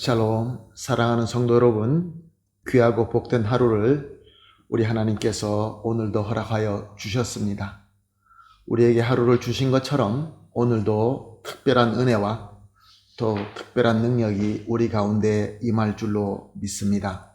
샬롬, 사랑하는 성도 여러분, 귀하고 복된 하루를 우리 하나님께서 오늘도 허락하여 주셨습니다. 우리에게 하루를 주신 것처럼 오늘도 특별한 은혜와 또 특별한 능력이 우리 가운데 임할 줄로 믿습니다.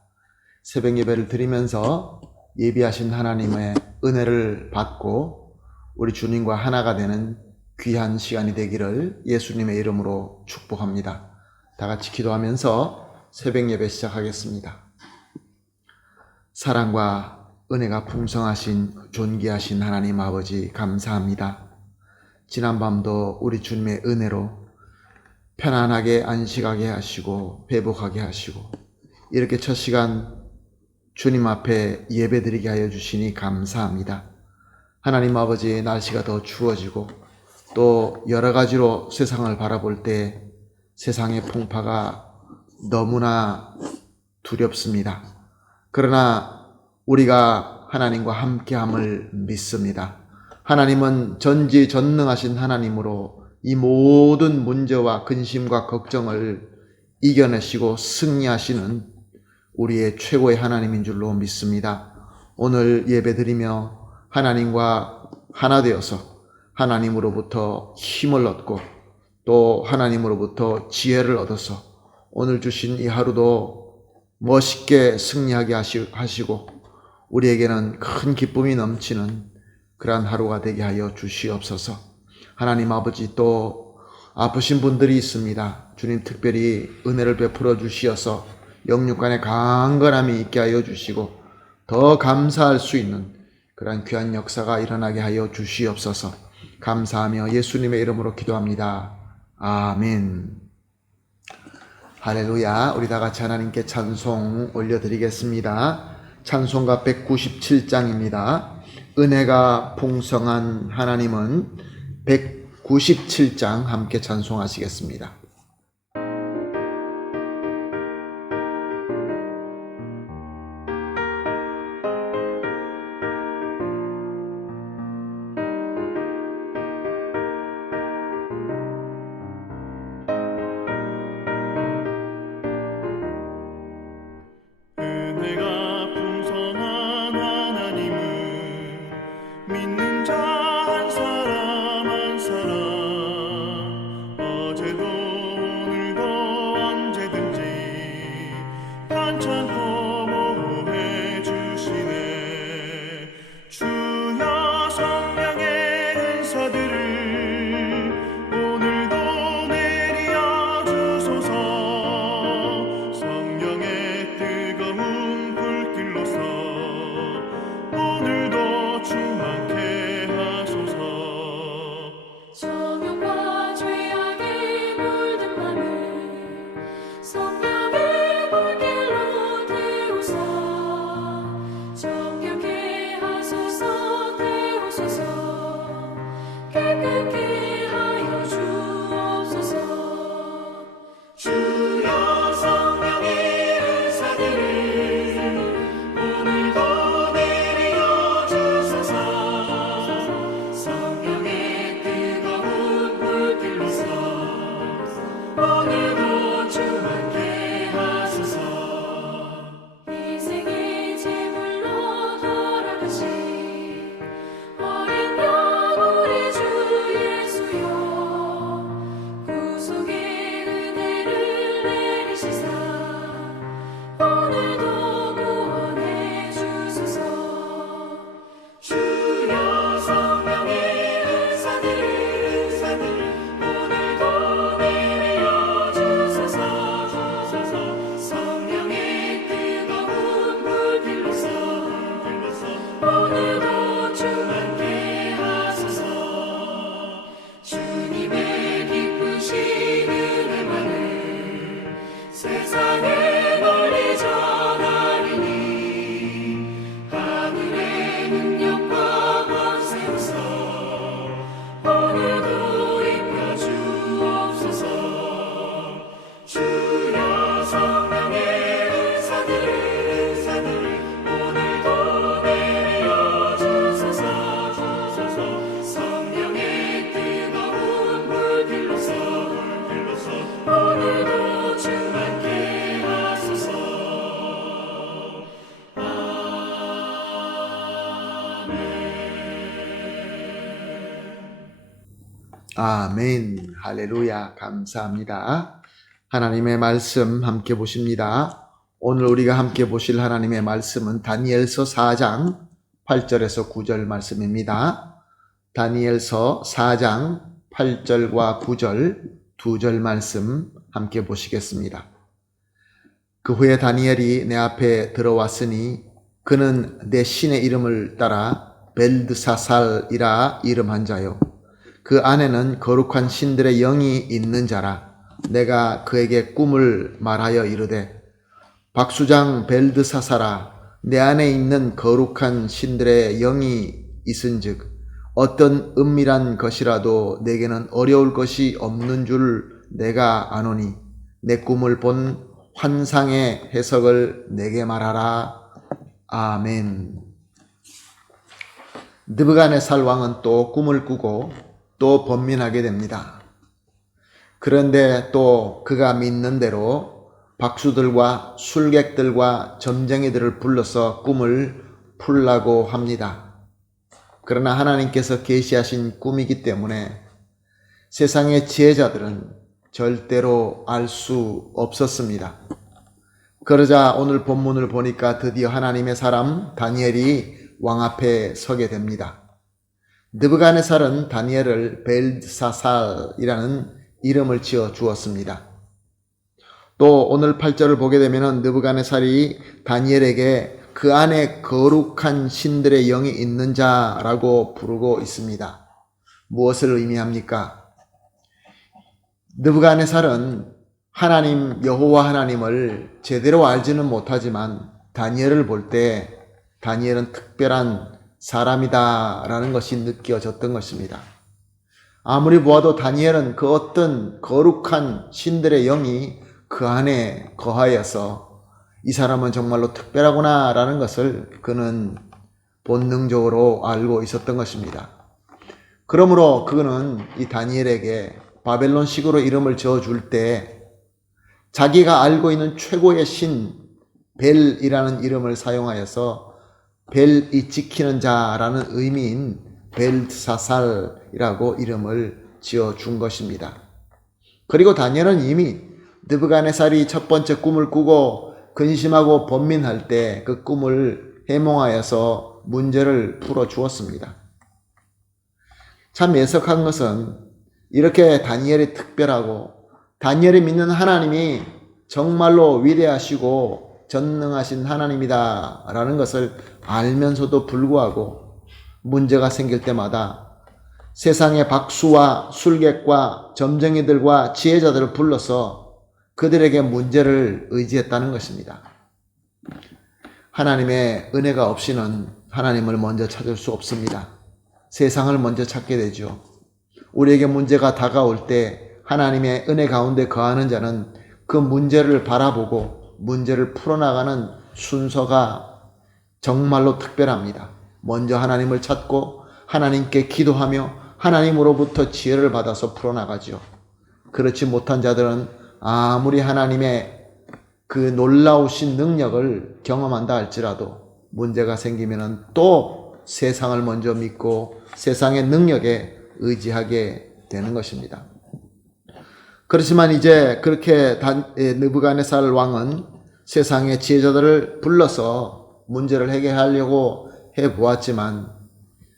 새벽 예배를 드리면서 예비하신 하나님의 은혜를 받고 우리 주님과 하나가 되는 귀한 시간이 되기를 예수님의 이름으로 축복합니다. 다 같이 기도하면서 새벽 예배 시작하겠습니다. 사랑과 은혜가 풍성하신 존귀하신 하나님 아버지 감사합니다. 지난밤도 우리 주님의 은혜로 편안하게 안식하게 하시고 회복하게 하시고 이렇게 첫 시간 주님 앞에 예배드리게 하여 주시니 감사합니다. 하나님 아버지, 날씨가 더 추워지고 또 여러 가지로 세상을 바라볼 때 세상의 풍파가 너무나 두렵습니다. 그러나 우리가 하나님과 함께함을 믿습니다. 하나님은 전지전능하신 하나님으로 이 모든 문제와 근심과 걱정을 이겨내시고 승리하시는 우리의 최고의 하나님인 줄로 믿습니다. 오늘 예배드리며 하나님과 하나 되어서 하나님으로부터 힘을 얻고 또 하나님으로부터 지혜를 얻어서 오늘 주신 이 하루도 멋있게 승리하게 하시고 우리에게는 큰 기쁨이 넘치는 그러한 하루가 되게 하여 주시옵소서. 하나님 아버지, 또 아프신 분들이 있습니다. 주님 특별히 은혜를 베풀어 주시어서 영육간에 강건함이 있게 하여 주시고 더 감사할 수 있는 그러한 귀한 역사가 일어나게 하여 주시옵소서. 감사하며 예수님의 이름으로 기도합니다. 아멘. 할렐루야. 우리 다 같이 하나님께 찬송 올려드리겠습니다. 찬송가 197장입니다. 은혜가 풍성한 하나님은 197장 함께 찬송하시겠습니다. 오늘도 주 함께 아멘. 할렐루야. 감사합니다. 하나님의 말씀 함께 보십니다. 오늘 우리가 함께 보실 하나님의 말씀은 다니엘서 4장 8절에서 9절 말씀입니다. 다니엘서 4장 8절과 9절 두 절 말씀 함께 보시겠습니다. 그 후에 다니엘이 내 앞에 들어왔으니 그는 내 신의 이름을 따라 벨드사살이라 이름한 자요. 그 안에는 거룩한 신들의 영이 있는 자라. 내가 그에게 꿈을 말하여 이르되 박수장 벨드사살아, 내 안에 있는 거룩한 신들의 영이 있은즉 어떤 은밀한 것이라도 내게는 어려울 것이 없는 줄 내가 아노니 내 꿈을 본 환상의 해석을 내게 말하라. 아멘. 느부갓네살 왕은 또 꿈을 꾸고 또 번민하게 됩니다. 그런데 또 그가 믿는 대로 박수들과 술객들과 점쟁이들을 불러서 꿈을 풀라고 합니다. 그러나 하나님께서 계시하신 꿈이기 때문에 세상의 지혜자들은 절대로 알 수 없었습니다. 그러자 오늘 본문을 보니까 드디어 하나님의 사람 다니엘이 왕 앞에 서게 됩니다. 느부갓네살은 다니엘을 벨드사살이라는 이름을 지어 주었습니다. 또 오늘 8절을 보게 되면 느부갓네살이 다니엘에게 그 안에 거룩한 신들의 영이 있는 자라고 부르고 있습니다. 무엇을 의미합니까? 느부갓네살은 하나님 여호와 하나님을 제대로 알지는 못하지만 다니엘을 볼 때 다니엘은 특별한 사람이다라는 것이 느껴졌던 것입니다. 아무리 보아도 다니엘은 그 어떤 거룩한 신들의 영이 그 안에 거하여서 이 사람은 정말로 특별하구나라는 것을 그는 본능적으로 알고 있었던 것입니다. 그러므로 그는 이 다니엘에게 바벨론식으로 이름을 지어줄 때 자기가 알고 있는 최고의 신 벨이라는 이름을 사용하여서 벨이 지키는 자라는 의미인 벨드사살이라고 이름을 지어준 것입니다. 그리고 다니엘은 이미 느부갓네살이 첫 번째 꿈을 꾸고 근심하고 번민할 때 그 꿈을 해몽하여서 문제를 풀어 주었습니다. 참 예석한 것은 이렇게 다니엘이 특별하고 다니엘이 믿는 하나님이 정말로 위대하시고 전능하신 하나님이다 라는 것을 알면서도 불구하고 문제가 생길 때마다 세상의 박수와 술객과 점쟁이들과 지혜자들을 불러서 그들에게 문제를 의지했다는 것입니다. 하나님의 은혜가 없이는 하나님을 먼저 찾을 수 없습니다. 세상을 먼저 찾게 되죠. 우리에게 문제가 다가올 때 하나님의 은혜 가운데 거하는 자는 그 문제를 바라보고 문제를 풀어나가는 순서가 정말로 특별합니다. 먼저 하나님을 찾고 하나님께 기도하며 하나님으로부터 지혜를 받아서 풀어나가죠. 그렇지 못한 자들은 아무리 하나님의 그 놀라우신 능력을 경험한다 할지라도 문제가 생기면 또 세상을 먼저 믿고 세상의 능력에 의지하게 되는 것입니다. 그렇지만 이제 그렇게 느부갓네살 왕은 세상의 지혜자들을 불러서 문제를 해결하려고 해보았지만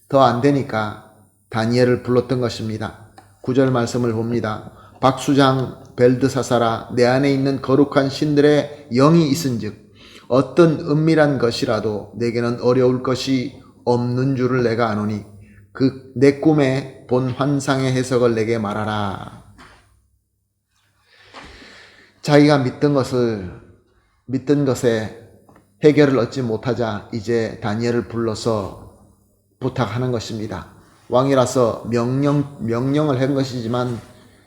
더 안 되니까 다니엘을 불렀던 것입니다. 9절 말씀을 봅니다. 박수장 벨드사살아, 내 안에 있는 거룩한 신들의 영이 있은즉 어떤 은밀한 것이라도 내게는 어려울 것이 없는 줄을 내가 아노니 그 내 꿈에 본 환상의 해석을 내게 말하라. 자기가 믿던 것에 해결을 얻지 못하자 이제 다니엘을 불러서 부탁하는 것입니다. 왕이라서 명령을 한 것이지만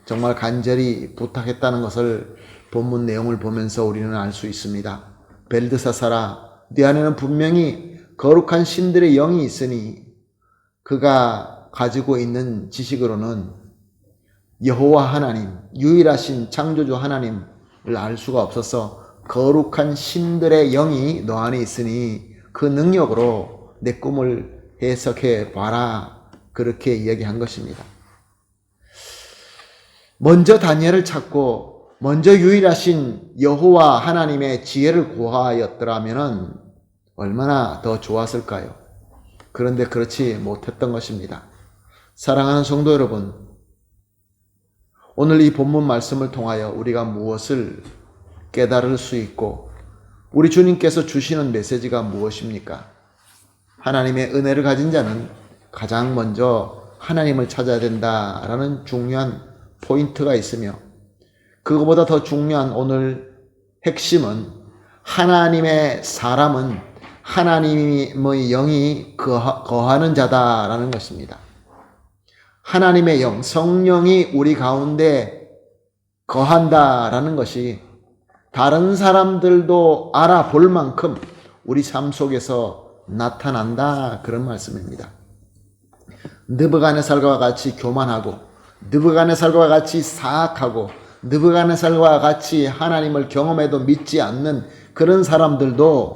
정말 간절히 부탁했다는 것을 본문 내용을 보면서 우리는 알 수 있습니다. 벨드사살아, 네 안에는 분명히 거룩한 신들의 영이 있으니 그가 가지고 있는 지식으로는 여호와 하나님, 유일하신 창조주 하나님을 알 수가 없어서 거룩한 신들의 영이 너 안에 있으니 그 능력으로 내 꿈을 해석해 봐라. 그렇게 이야기한 것입니다. 먼저 다니엘을 찾고 먼저 유일하신 여호와 하나님의 지혜를 구하였더라면 얼마나 더 좋았을까요? 그런데 그렇지 못했던 것입니다. 사랑하는 성도 여러분, 오늘 이 본문 말씀을 통하여 우리가 무엇을 깨달을 수 있고 우리 주님께서 주시는 메시지가 무엇입니까? 하나님의 은혜를 가진 자는 가장 먼저 하나님을 찾아야 된다라는 중요한 포인트가 있으며, 그것보다 더 중요한 오늘 핵심은 하나님의 사람은 하나님의 영이 거하는 자다라는 것입니다. 하나님의 영, 성령이 우리 가운데 거한다라는 것이 다른 사람들도 알아볼 만큼 우리 삶 속에서 나타난다, 그런 말씀입니다. 느부갓네살과 같이 교만하고 느부갓네살과 같이 사악하고 느부갓네살과 같이 하나님을 경험해도 믿지 않는 그런 사람들도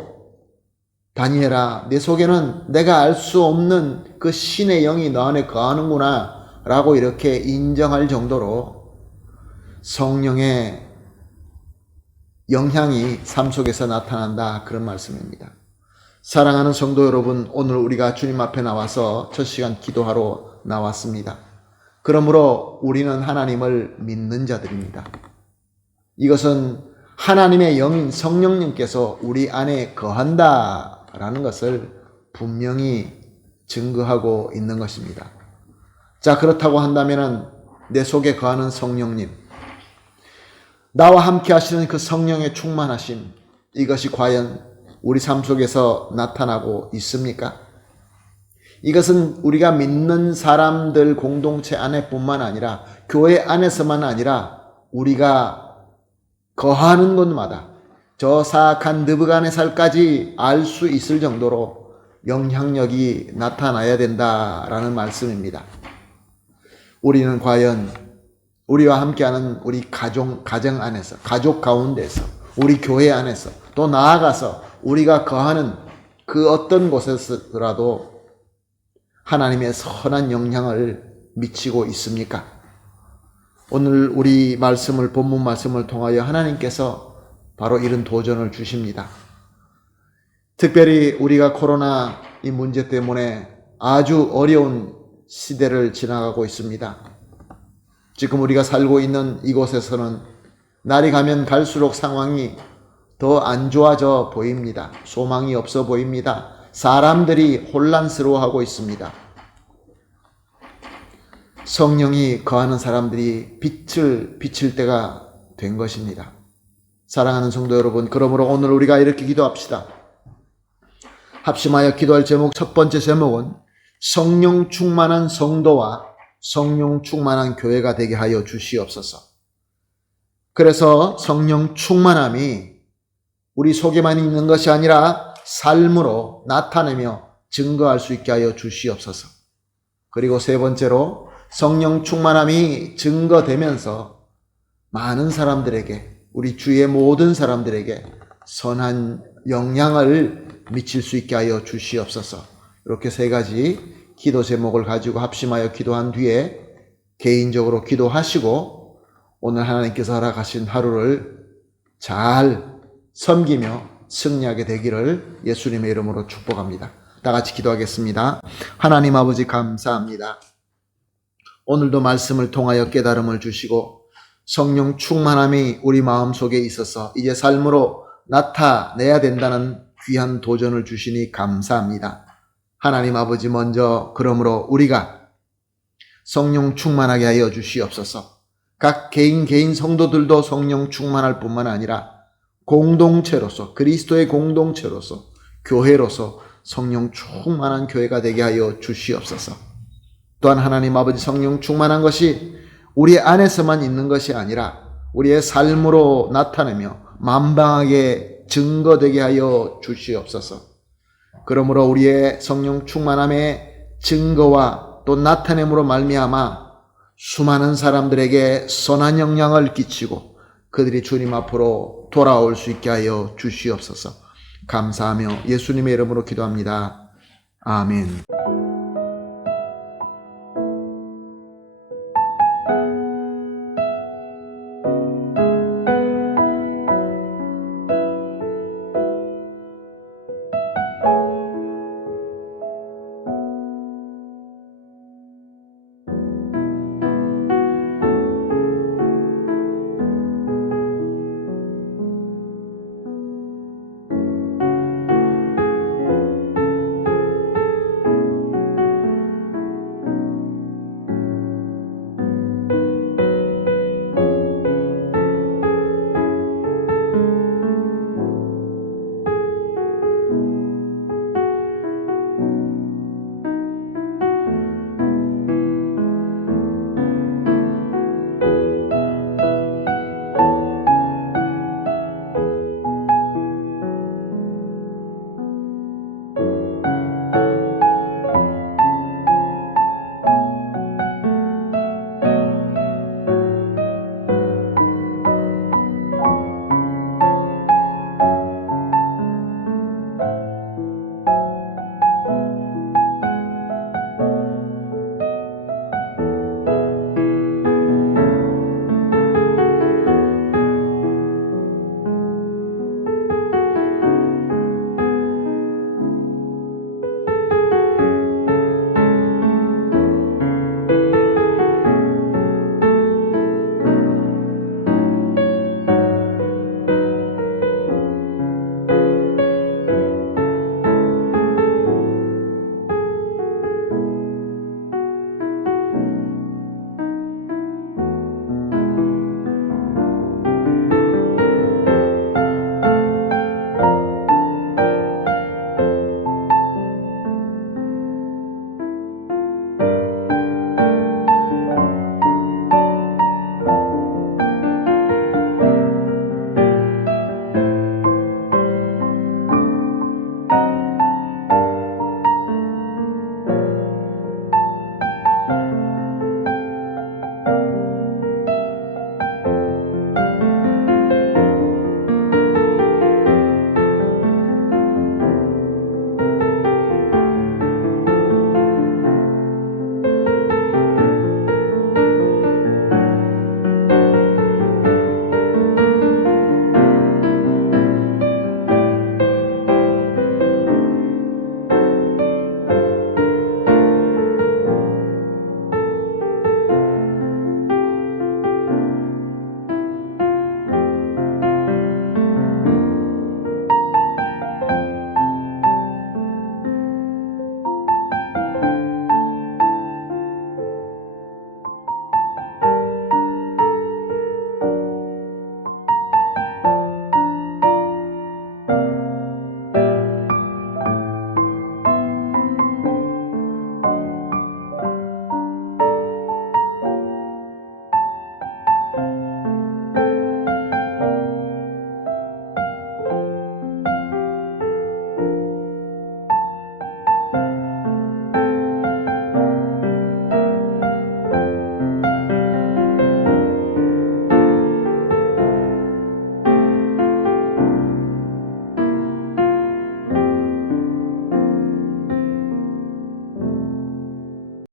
다니엘아, 내 속에는 내가 알 수 없는 그 신의 영이 너 안에 거하는구나 라고 이렇게 인정할 정도로 성령의 영향이 삶 속에서 나타난다, 그런 말씀입니다. 사랑하는 성도 여러분, 오늘 우리가 주님 앞에 나와서 첫 시간 기도하러 나왔습니다. 그러므로 우리는 하나님을 믿는 자들입니다. 이것은 하나님의 영인 성령님께서 우리 안에 거한다라는 것을 분명히 증거하고 있는 것입니다. 자, 그렇다고 한다면 내 속에 거하는 성령님, 나와 함께 하시는 그 성령의 충만하심, 이것이 과연 우리 삶 속에서 나타나고 있습니까? 이것은 우리가 믿는 사람들 공동체 안에뿐만 아니라 교회 안에서만 아니라 우리가 거하는 곳마다 저 사악한 느부갓네살까지 알 수 있을 정도로 영향력이 나타나야 된다라는 말씀입니다. 우리는 과연 우리와 함께하는 우리 가정 안에서, 가족 가운데서, 우리 교회 안에서, 또 나아가서 우리가 거하는 그 어떤 곳에서라도 하나님의 선한 영향을 미치고 있습니까? 오늘 우리 말씀을, 본문 말씀을 통하여 하나님께서 바로 이런 도전을 주십니다. 특별히 우리가 코로나 이 문제 때문에 아주 어려운 시대를 지나가고 있습니다. 지금 우리가 살고 있는 이곳에서는 날이 가면 갈수록 상황이 더 안 좋아져 보입니다. 소망이 없어 보입니다. 사람들이 혼란스러워하고 있습니다. 성령이 거하는 사람들이 빛을 비칠 때가 된 것입니다. 사랑하는 성도 여러분, 그러므로 오늘 우리가 이렇게 기도합시다. 합심하여 기도할 제목, 첫 번째 제목은 성령 충만한 성도와 성령 충만한 교회가 되게 하여 주시옵소서. 그래서 성령 충만함이 우리 속에만 있는 것이 아니라 삶으로 나타내며 증거할 수 있게 하여 주시옵소서. 그리고 세 번째로 성령 충만함이 증거되면서 많은 사람들에게, 우리 주위의 모든 사람들에게 선한 영향을 미칠 수 있게 하여 주시옵소서. 이렇게 세 가지 기도 제목을 가지고 합심하여 기도한 뒤에 개인적으로 기도하시고 오늘 하나님께서 허락하신 하루를 잘 섬기며 승리하게 되기를 예수님의 이름으로 축복합니다. 다 같이 기도하겠습니다. 하나님 아버지, 감사합니다. 오늘도 말씀을 통하여 깨달음을 주시고 성령 충만함이 우리 마음속에 있어서 이제 삶으로 나타내야 된다는 귀한 도전을 주시니 감사합니다. 하나님 아버지, 먼저 그러므로 우리가 성령 충만하게 하여 주시옵소서. 각 개인 성도들도 성령 충만할 뿐만 아니라 공동체로서, 그리스도의 공동체로서, 교회로서 성령 충만한 교회가 되게 하여 주시옵소서. 또한 하나님 아버지, 성령 충만한 것이 우리 안에서만 있는 것이 아니라 우리의 삶으로 나타내며 만방하게 증거되게 하여 주시옵소서. 그러므로 우리의 성령 충만함의 증거와 또 나타냄으로 말미암아 수많은 사람들에게 선한 영향을 끼치고 그들이 주님 앞으로 돌아올 수 있게 하여 주시옵소서. 감사하며 예수님의 이름으로 기도합니다. 아멘.